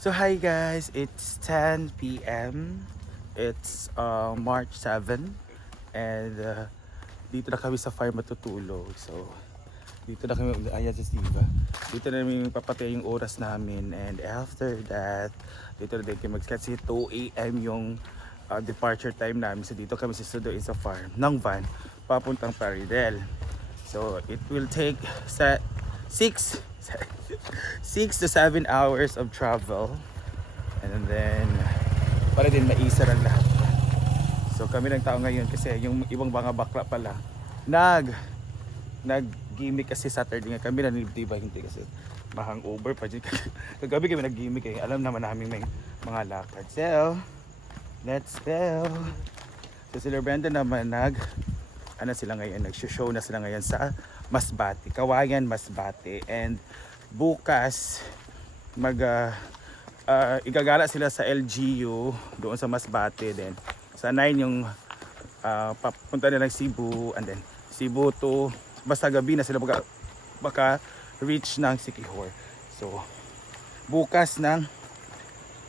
So hi guys, it's 10 p.m. It's March 7 and dito na kami sa farm matutulog. So dito na kami, ayan si Steve. Dito na namin papatay yung oras namin and after that, dito na din kami kasi 2 a.m. yung departure time namin. So dito kami susunduin sa farm ng van papuntang Plaridel. So it will take 6 to 7 hours of travel and then para din maisa ang lahat. So kami ng tao ngayon kasi yung ibang mga bakla pala nag-gimmick kasi Saturday nga kami nanibdiba hindi kasi ma-hangover pa dyan. Kagabi kami nag-gimmick eh. Alam naman namin may mga lakad. So let's go. So sila Brenda naman sila ngayon, nag-show na sila ngayon sa Masbate, Kawayan, Masbate. And bukas igagala sila sa LGU doon sa Masbate din. Sa 9 yung papunta nila ng Cebu and then Cebu to basta gabi na sila baka reach ng Siquijor. So bukas ng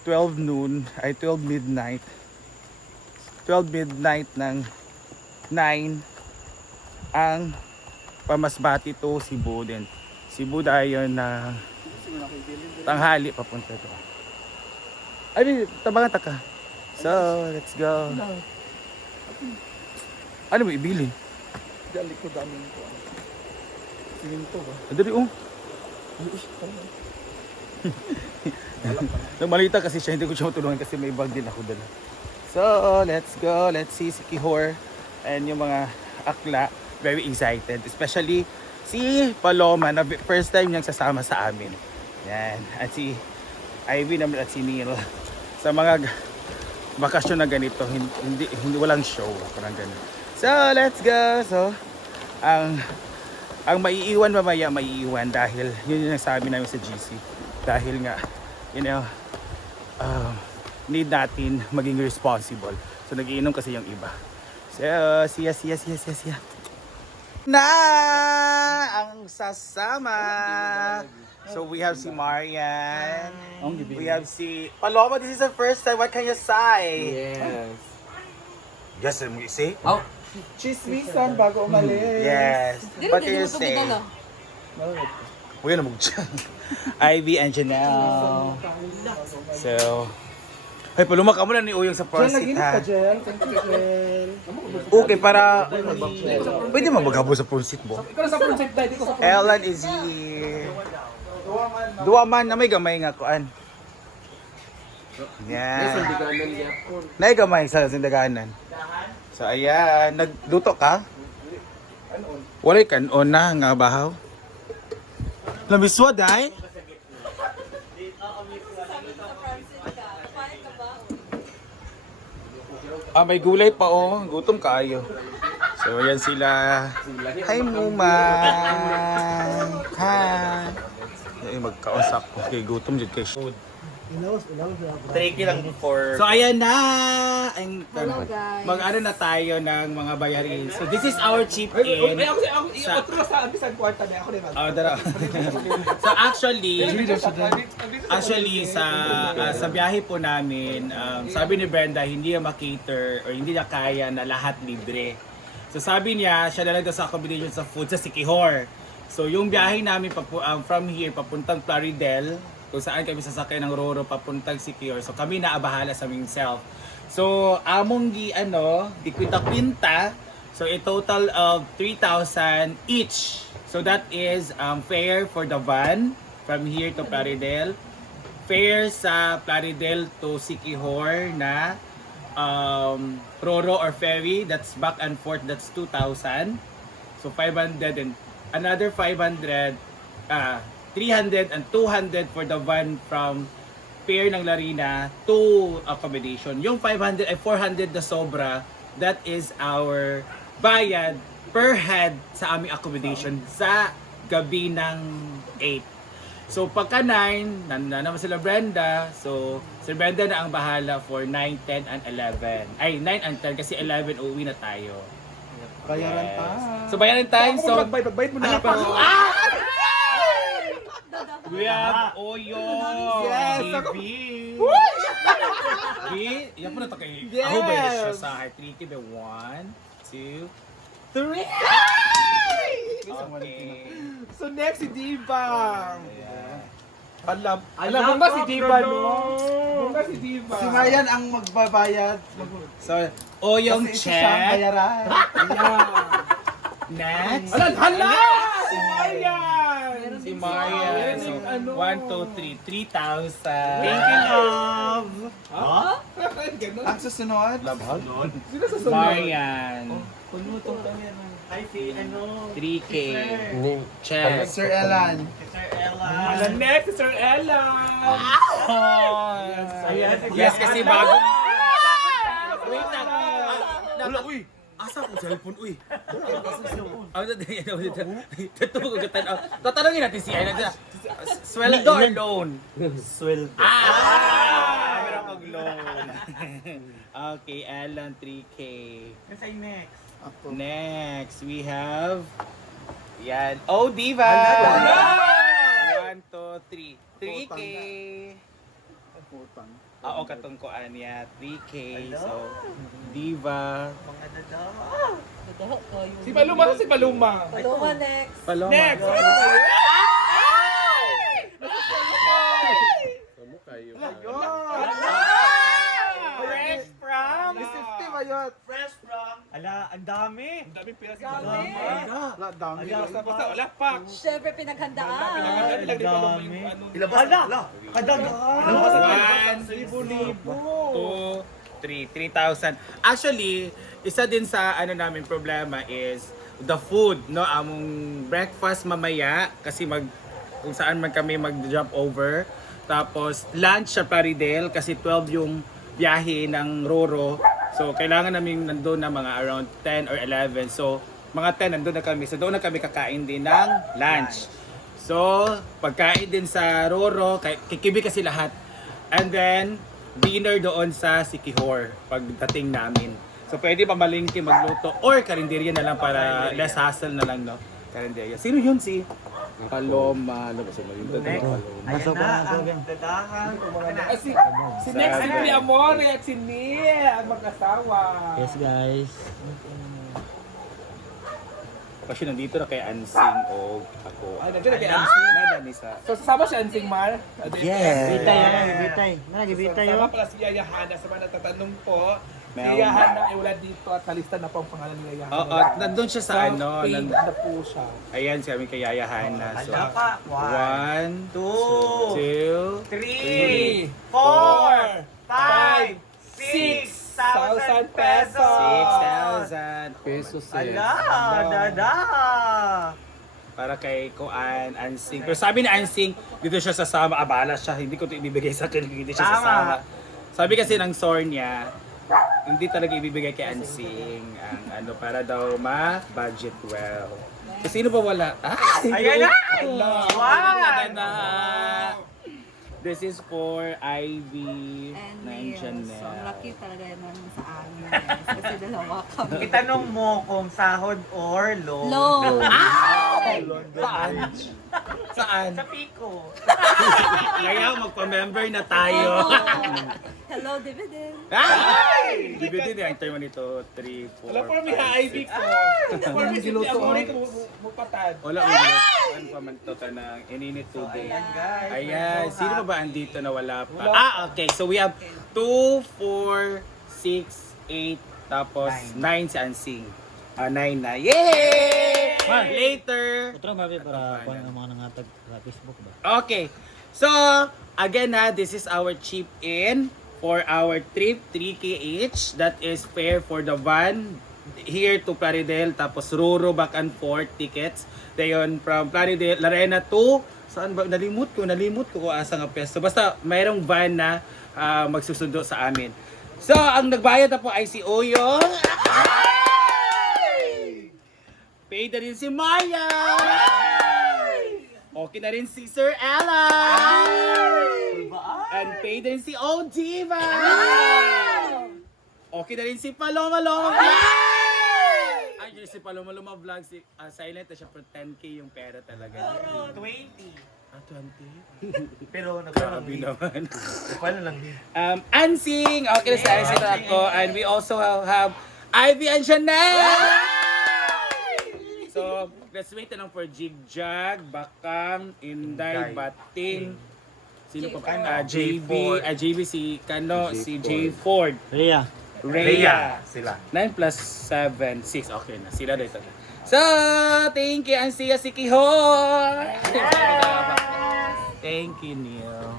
12 midnight ng 9 ang Pamasbati to Cebu din. Cebu dayon na tanghali papunta to. Ay, tabangan taka. So, let's go. Ano mo ibili? Dali ko daming ko. Tingin ko ba? Adari oh. Nagmalita kasi siya, hindi ko siya matulungan kasi may bag din ako dala. So, let's go. Let's see Siquijor and yung mga akla. Very excited. Especially si Paloma na first time niyang sasama sa amin. Yan. At si Ivy naman at si Neil. Sa mga bakasyon na ganito, hindi walang show. Parang ganito. So, let's go. So, ang maiiwan mamaya, maiiwan dahil yun yung sabi namin sa GC. Dahil nga, need natin maging responsible. So, nagiinom kasi yung iba. So, siya. Na ang sasama. So we have si Marian. We have si Paloma. This is the first time. What can you say? Yes. Yes, mo say? Oh, chismisan bago umalis. Yes. What can you say? Uy, ano mo dyan? Ivy and Janelle. So, ay, Paloma ka muna ni Uyong sa Jel, Prosit naginip ha. ka, Jel. Thank you, Jel. Okay, para pwede magagabo sa Prosit mo. Ikaw na sa project dahil ko sa project. Ellen is here. Duwa man na may gamay nga kuan. Yes, hindi Yan. ka nang yapon. Nay gamay sa sindaganan. So ayan, nagluto ka? Walay kanon na nga bahaw. Lamiswa dai. May gulay pa oh. Gutom kaayo. So ayan sila. Hi Mumay. Hi. Ay magkausap. Okay, gutom jud kay food. Tricky lang for... So ayan na! Hello, guys. Mag-ano na tayo ng mga bayarin. So this is our chip in. Ako sa bisan kwarta na ako naman. Dara. So actually sa biyahe po namin, sabi ni Brenda hindi niya makater or hindi niya kaya na lahat libre. So sabi niya, siya na lang daw sa accommodation sa food sa Siquijor. So yung biyahe namin from here papuntang Plaridel, kung saan kami sasakay ng Roro papuntang Siquijor. So kami naabahala sa aming self. So among di kwinta. So a total of 3,000 each. So that is fare for the van from here to Plaridel. Fare sa Plaridel to Siquijor na Roro or ferry, that's back and forth, that's 2,000. So 500 and another 500, 300 and 200 for the van from Pier ng Larina to accommodation. Yung 500 ay 400 na sobra, that is our bayad per head sa aming accommodation sa gabi ng 8. So pagka 9, naman sila Brenda. So si Brenda na ang bahala for 9, 10, and 11. Ay, 9 and 10 kasi 11 uwi na tayo. Bayaran pa. So bayaran tayo. So Magbayad mo na. ano pa? We have Oyo. Yes, GB. B. Yan po na ito kay. Yes. Ako ba yun siya sa akin? 3 kibe. 1, 2, 3. Okay. So next si Diva. Ayan. Alam mo ba si Diva, no? Alam ba si Diva? Si Marian ang magbabayad. So, Oyong Kasi isa siyang check. bayaran. Next. Hala! Si Marian! Si Marian. So, Ano? 1, 2, 3. 3,000. Thank you, love. Ganun. Ang susunod, Love hug? Sino sa sunod? Marian. punutong kami. Ay, si ano? 3K. Check. Sir Elan. Sir Ella. Ano next? Si Sir Ella! Ayan, Yes, kasi bago. Wait lang. Wala, uy. Asa ko cellphone, uy. Totoo ko gatan. Tatanungin natin si Ayla. Sweldo or loan? Sweldo. Meron kong loan. Okay, Alan, 3K. Kasi next. Next, we have... Yan. Oh, Diva! 1, 2, 3. 3K. Oo, katungkuan niya. 3K. So, Diva. Mga dada. Si Paluma sa si Paluma. Paloma next. Paloma. Next! Fresh from... Receipt ba yun? Fresh from. Ala, ang dami. Ang daming pila si Dami. Paluma. Wala, dami. Basta wala pa. Siyempre pinaghandaan. Pinagandaan lang ni Paluma yung ano. Ala, kadagaan. 1, 2, 3. 3,000. Actually, isa din sa ano namin problema is the food, no? Among breakfast mamaya kasi kung saan man kami mag-jump over. Tapos lunch sa Plaridel kasi 12 yung biyahe ng Roro. So kailangan namin nandoon na mga around 10 or 11. So mga 10 nandoon na kami. So doon na kami kakain din ng lunch. So pagkain din sa Roro, kikibi kasi lahat. And then dinner doon sa Sikihor pagdating namin. So pwede pa malingki magluto or karinderya na lang para less hassle na lang, no? Karinderya. Sino yun si Paloma? Ano ba sa Marinda? Paloma. Ayan na, ang dadahan. Ah, si next si Pri Amore at si Nia, ang mag-asawa. Yes guys. Kasi nandito na kay Ansing o ako. Ay, nandiyan na kay Ansing. Nadani sa... So sasama si Ansing Mar? Bitay yan, bitay. Bitay Sama yun. pala si Yaya Hana sa mga nagtatanong po. Si Meron. Yaya Hana ay wala dito at nalista na po ang pangalan ni Yaya Hana. Oo, nandun siya sa ano. paid na po siya. Ayan, si kami kay Yaya Hana. So, Ala pa. 1, 1, 2, 3, 4, 5, 6,000 pesos. 6,000 pesos. Ala, dada. Para kay Kuan, Ansing. Pero sabi ni Ansing, dito siya sasama. Abala siya. Hindi ko ito ibibigay sa akin. Hindi siya Tama. sasama. Sabi kasi ng Sornia, hindi talaga ibibigay kay Ansing ang ano para daw ma-budget well. So, sino ba wala? Ayan na! Wow! This is for Ivy. And Nandiyan Niels. na. So, ang laki talaga naman sa amin. Guys. Kasi dalawa kami. Itanong mo kung sahod or loan. Low. Saan? Saan? Sa Pico. Kaya magpa-member na tayo. Hello, dividend. Ay! Dividend yung term nito, 3, 4, Alam po may ha-IV ko. For me, si Amore mupatad. Wala ko gilutuan pa man to kanang ininit tubig. Ayan guys. Ayan, sino ba andito na wala pa? Okay. So we have 2, 4, 6, 8, tapos 9 si Ansing. 9 na. Yay! Later. Otro mabi para kung ang mga nangatag sa Facebook ba. Okay. So, again this is our chip in for our trip, 3K each. That is fair for the van here to Plaridel, tapos Roro back and forth tickets. Dayon from Plaridel, Larena to, saan ba? Nalimut ko kung asa nga peso. Basta mayroong van na magsusundo sa amin. So, ang nagbayad na po ay si Oyo. Paid na rin si Maya. Okay na rin si Sir Ella. And paid na rin si Diva. Okay na rin si Paloma Vlog. Ay, si Paloma Vlog, silent na siya for 10K yung pera talaga. 20. 20. Pero Grabe naman. Paano lang din? Ansing! Okay, sa Ansing na ako. And we also have Ivy and Chanel! So, let's wait na lang for Jigjag, Bakam, Inday, Inday. Bating. Sino pa ba? Kano. JB, JB si Kano, si J Ford, Rhea. Rhea. Sila. 9 plus 7, 6. Okay na, sila dito. So, thank you, Ansia si Kiho! Thank you, Neil.